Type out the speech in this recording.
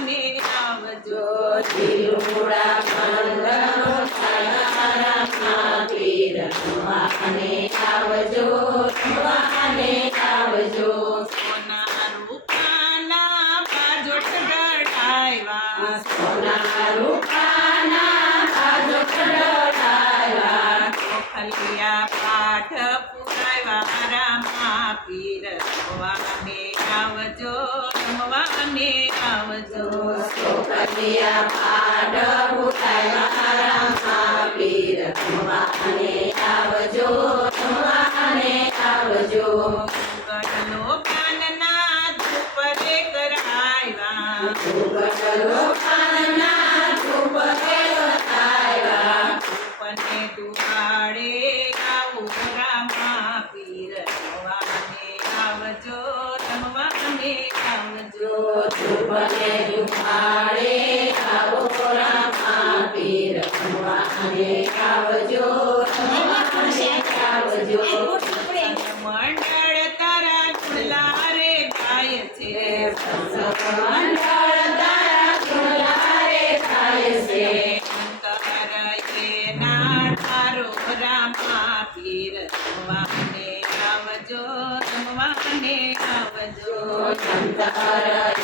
રમવાને આવજો તિરુડા મંડળો મારા પીર રમવાને આવજો રમવાને આવજો સોના રૂપાના બાજોટ ગઢાવ્યા સોના રૂપાના બાજોટ ગઢાવ્યા ખલિયા પાઠ પુરાવ્યા રામા પીર રમવાને આવજો રમવાને આવજો કલિયા પાડ પુરાવ્યા રામા પીર રમવાને આવજો રમવાને આવજો ગઢલો કાનના ધૂપ રે કરાવ્યા ગઢલો કાનના ધૂપ કરાવ્યા ધૂપને દુહાડે ગાવું રામા પીર રમવાને આવજો રમવાને આવજો ધૂપને દુહાડે આવો રામા પીર રમવાને આવજો રમવાને આવજો મંડળ તારા ગુણલા રે ગાય છે મંડળ તારા ગુણલારે થાય છે અંતર એના તારો રામા પીર રમવાને આવજો રમવાને આવજો અંતર